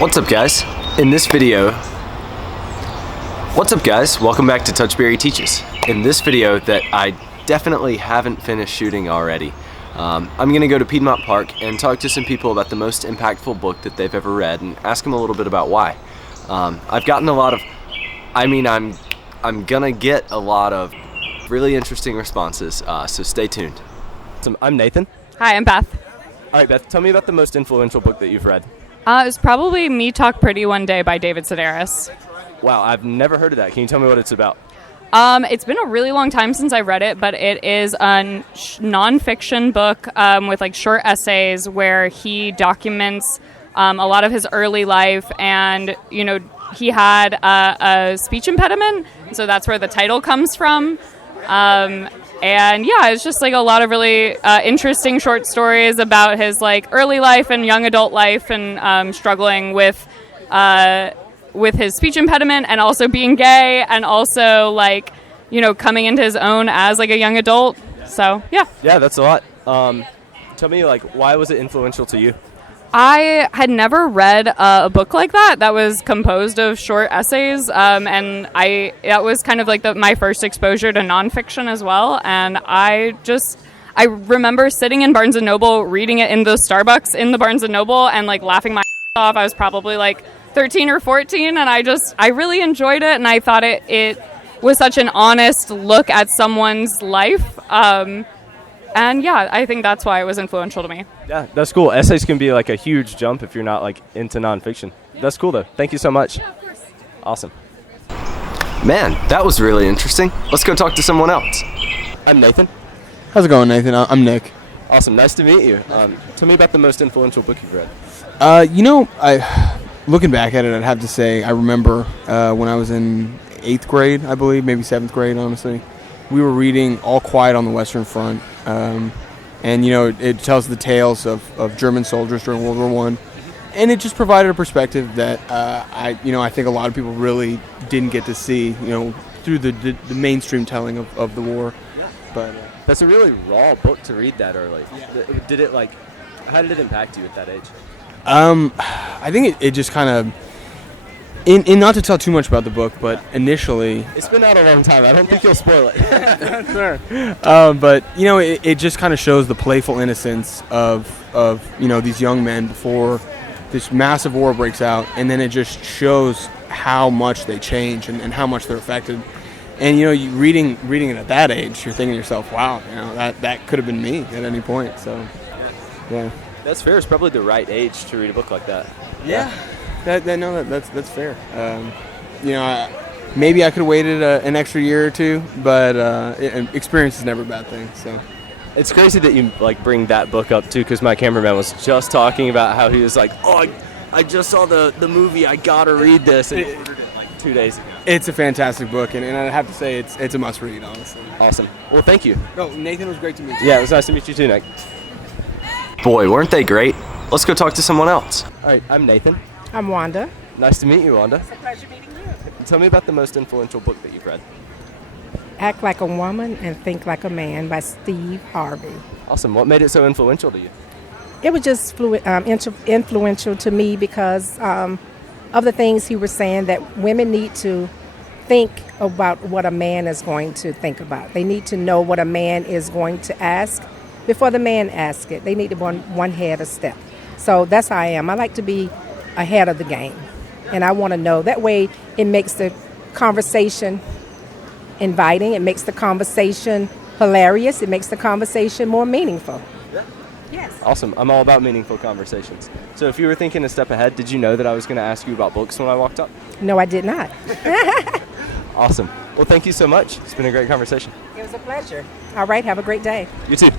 What's up guys? Welcome back to Touchberry Teaches. In this video that I definitely haven't finished shooting already, I'm gonna go to Piedmont Park and talk to some people about the most impactful book that they've ever read and ask them a little bit about why. I've gotten a lot of, I'm gonna get a lot of really interesting responses, so stay tuned. So I'm Nathan. Hi, I'm Beth. All right, Beth, tell me about the most influential book that you've read. It was probably Me Talk Pretty One Day by David Sedaris. Wow, I've never heard of that. Can you tell me what it's about? It's been a really long time since I read it, but it is a nonfiction book with like short essays where he documents a lot of his early life, and he had a speech impediment, so that's where the title comes from. And yeah, it's just like a lot of really interesting short stories about his like early life and young adult life, and struggling with his speech impediment, and also being gay, and also like coming into his own as like a young adult. So yeah. Yeah, that's a lot. Tell me, like, why was it influential to you? I had never read a book like that was composed of short essays, and that was kind of like my first exposure to nonfiction as well. And I remember sitting in Barnes & Noble, reading it in the Starbucks in the Barnes & Noble, and like laughing my off. I was probably like 13 or 14, and I really enjoyed it, and I thought it was such an honest look at someone's life. And yeah, I think that's why it was influential to me. Yeah, that's cool. Essays can be like a huge jump if you're not like into nonfiction. Yeah. That's cool though. Thank you so much. Yeah, of course. Awesome. Man, that was really interesting. Let's go talk to someone else. I'm Nathan. How's it going, Nathan? I'm Nick. Awesome. Nice to meet you. Tell me about the most influential book you've read. Looking back at it, I'd have to say I remember when I was in 8th grade, I believe, maybe 7th grade, honestly. We were reading All Quiet on the Western Front, and it tells the tales of German soldiers during World War I, and it just provided a perspective that I think a lot of people really didn't get to see, through the mainstream telling of the war. But that's a really raw book to read that early. Yeah. How did it impact you at that age? I think it just kind of. In not to tell too much about the book, but initially... It's been out a long time. I don't think you'll spoil it. Sure. But, it just kind of shows the playful innocence of these young men before this massive war breaks out, and then it just shows how much they change and how much they're affected. And, you reading it at that age, you're thinking to yourself, wow, that could have been me at any point. So, yeah. That's fair. It's probably the right age to read a book like that. Yeah. That's fair. Maybe I could have waited an extra year or two, but experience is never a bad thing. So it's crazy that you bring that book up too, because my cameraman was just talking about how he was like, "Oh, I just saw the movie. I gotta read this," and ordered it 2 days ago. It's a fantastic book, and I have to say it's a must read, honestly. Awesome. Well, thank you. No, Nathan, it was great to meet you. Yeah, it was nice to meet you too, Nick. Boy, weren't they great? Let's go talk to someone else. All right, I'm Nathan. I'm Wanda. Nice to meet you, Wanda. It's a pleasure meeting you. Tell me about the most influential book that you've read. Act Like a Woman and Think Like a Man by Steve Harvey. Awesome. What made it so influential to you? It was just influential to me because of the things he was saying, that women need to think about what a man is going to think about. They need to know what a man is going to ask before the man asks it. They need to be one head a step. So that's how I am. I like to be ahead of the game, and I want to know. That way it makes the conversation inviting, it makes the conversation hilarious, it makes the conversation more meaningful. Yeah. Yes. Awesome. I'm all about meaningful conversations. So if you were thinking a step ahead, did you know that I was going to ask you about books when I walked up? No, I did not. Awesome. Well, thank you so much. It's been a great conversation. It was a pleasure. All right, have a great day. You too.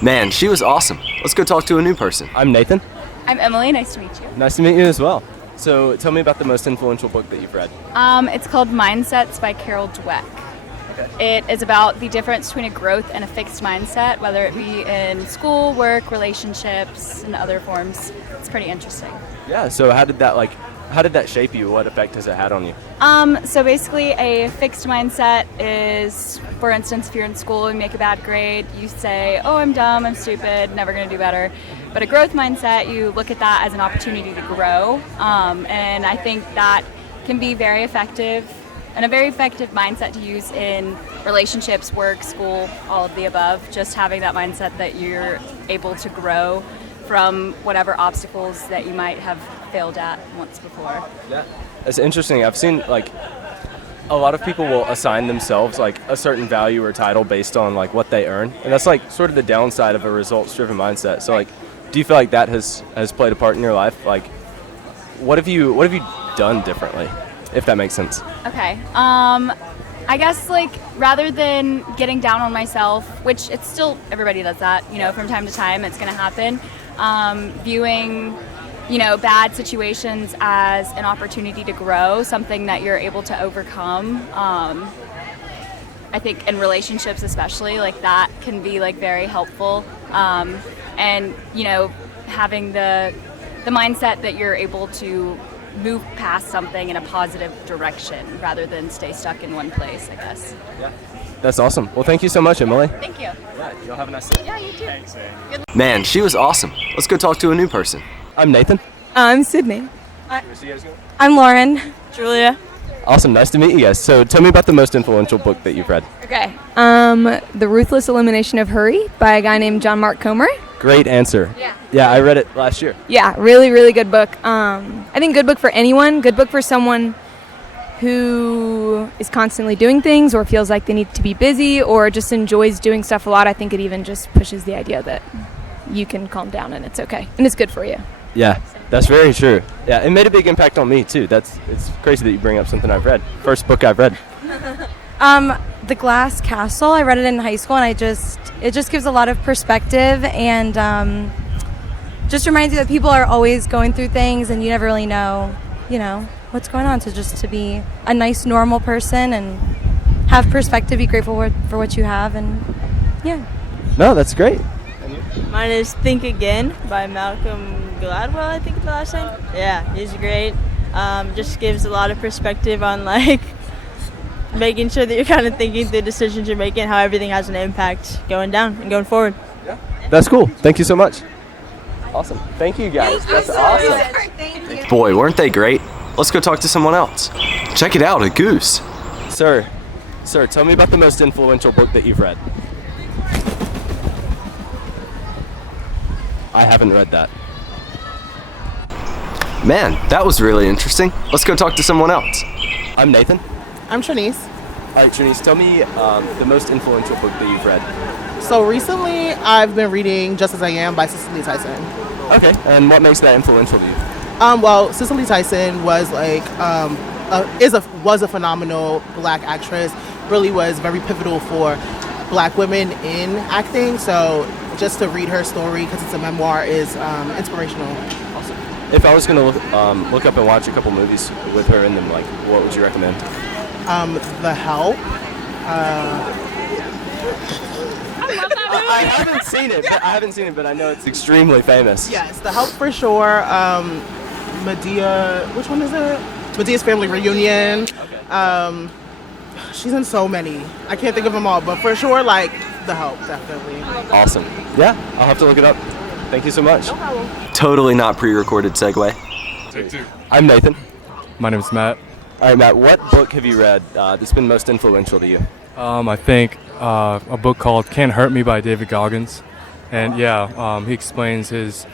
Man, she was awesome. Let's go talk to a new person. I'm Nathan. I'm Emily. Nice to meet you. Nice to meet you as well. So tell me about the most influential book that you've read. It's called Mindsets by Carol Dweck. Okay. It is about the difference between a growth and a fixed mindset, whether it be in school, work, relationships, and other forms. It's pretty interesting. Yeah, so how did that how did that shape you? What effect has it had on you? So basically, a fixed mindset is, for instance, if you're in school and make a bad grade, you say, "Oh, I'm dumb, I'm stupid, never going to do better." But a growth mindset, you look at that as an opportunity to grow, and I think that can be very effective, and a very effective mindset to use in relationships, work, school, all of the above. Just having that mindset that you're able to grow from whatever obstacles that you might have failed at once before. Yeah, it's interesting. I've seen like a lot of people will assign themselves like a certain value or title based on like what they earn, and that's like sort of the downside of a results-driven mindset. So like, do you feel like that has played a part in your life? Like, what have you done differently, if that makes sense? Okay. I guess like rather than getting down on myself, which it's still, everybody does that, you know, from time to time, it's going to happen. Viewing, you know, bad situations as an opportunity to grow, something that you're able to overcome. I think in relationships especially, like that can be like very helpful. And, you know, having the mindset that you're able to move past something in a positive direction rather than stay stuck in one place, I guess. Yeah. That's awesome. Well, thank you so much, Emily. Thank you. Yeah, you'll have a nice day. Yeah, you too. Man, she was awesome. Let's go talk to a new person. I'm Nathan. I'm Syndey. Where's you guys going? I'm Lauren. Julia. Awesome. Nice to meet you guys. So tell me about the most influential book that you've read. Okay. The Ruthless Elimination of Hurry by a guy named John Mark Comer. Great answer. Yeah. Yeah, I read it last year. Yeah, really, really good book. I think good book for anyone. Good book for someone who is constantly doing things or feels like they need to be busy or just enjoys doing stuff a lot. I think it even just pushes the idea that you can calm down and it's okay. And it's good for you. Yeah, that's very true. Yeah, it made a big impact on me too. It's crazy that you bring up something I've read. First book I've read. The Glass Castle. I read it in high school, and it just gives a lot of perspective and just reminds you that people are always going through things, and you never really know, what's going on. So just to be a nice, normal person and have perspective, be grateful for what you have, and yeah. No, that's great. Mine is Think Again by Malcolm Gladwell, I think is the last name. Yeah, he's great. Just gives a lot of perspective on like making sure that you're kind of thinking through decisions you're making, how everything has an impact going down and going forward. Yeah, that's cool. Thank you so much. Awesome. Thank you guys. That's awesome. Thank you. Boy, weren't they great? Let's go talk to someone else. Check it out, a goose. Sir, tell me about the most influential book that you've read. I haven't read that. Man, that was really interesting. Let's go talk to someone else. I'm Nathan. I'm Trinese. All right, Trinese, tell me the most influential book that you've read. So recently, I've been reading Just As I Am by Cicely Tyson. Okay, and what makes that influential to you? Well, Cicely Tyson was was a phenomenal Black actress. Really was very pivotal for Black women in acting. So just to read her story, because it's a memoir, is inspirational. Awesome. If I was going to look up and watch a couple movies with her in them, like, what would you recommend? The Help. I haven't seen it, but I know it's extremely famous. Yes, The Help for sure. Medea, which one is it? Medea's Family Reunion. Okay. She's in so many. I can't think of them all, but for sure, like, The Help, definitely. Awesome. Yeah, I'll have to look it up. Thank you so much. No problem. Totally not pre-recorded segue. Take two. I'm Nathan. My name is Matt. All right, Matt, what book have you read that's been most influential to you? I think a book called Can't Hurt Me by David Goggins. And he explains his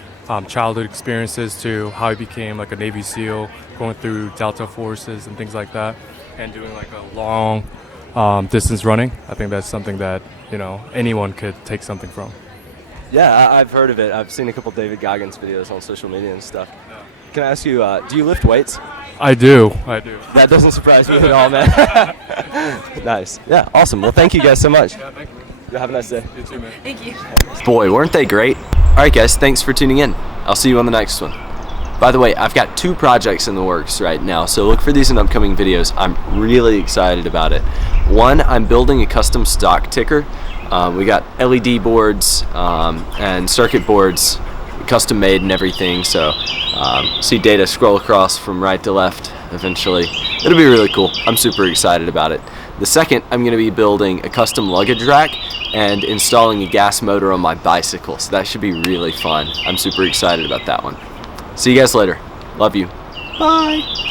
childhood experiences to how he became like a Navy SEAL, going through Delta forces and things like that, and doing like a long distance running. I think that's something that, anyone could take something from. Yeah, I've heard of it. I've seen a couple David Goggins videos on social media and stuff. Can I ask you, do you lift weights? I do. That doesn't surprise me at all, man. Nice. Yeah, awesome. Well, thank you guys so much. Yeah, thank you. You have a nice day. You too, man. Thank you. Boy, weren't they great? All right, guys, thanks for tuning in. I'll see you on the next one. By the way, I've got 2 projects in the works right now, so look for these in upcoming videos. I'm really excited about it. One, I'm building a custom stock ticker. We got LED boards and circuit boards custom made and everything, so see data scroll across from right to left eventually. It'll be really cool. I'm super excited about it. The second, I'm going to be building a custom luggage rack and installing a gas motor on my bicycle, so that should be really fun. I'm super excited about that one. See you guys later. Love you. Bye.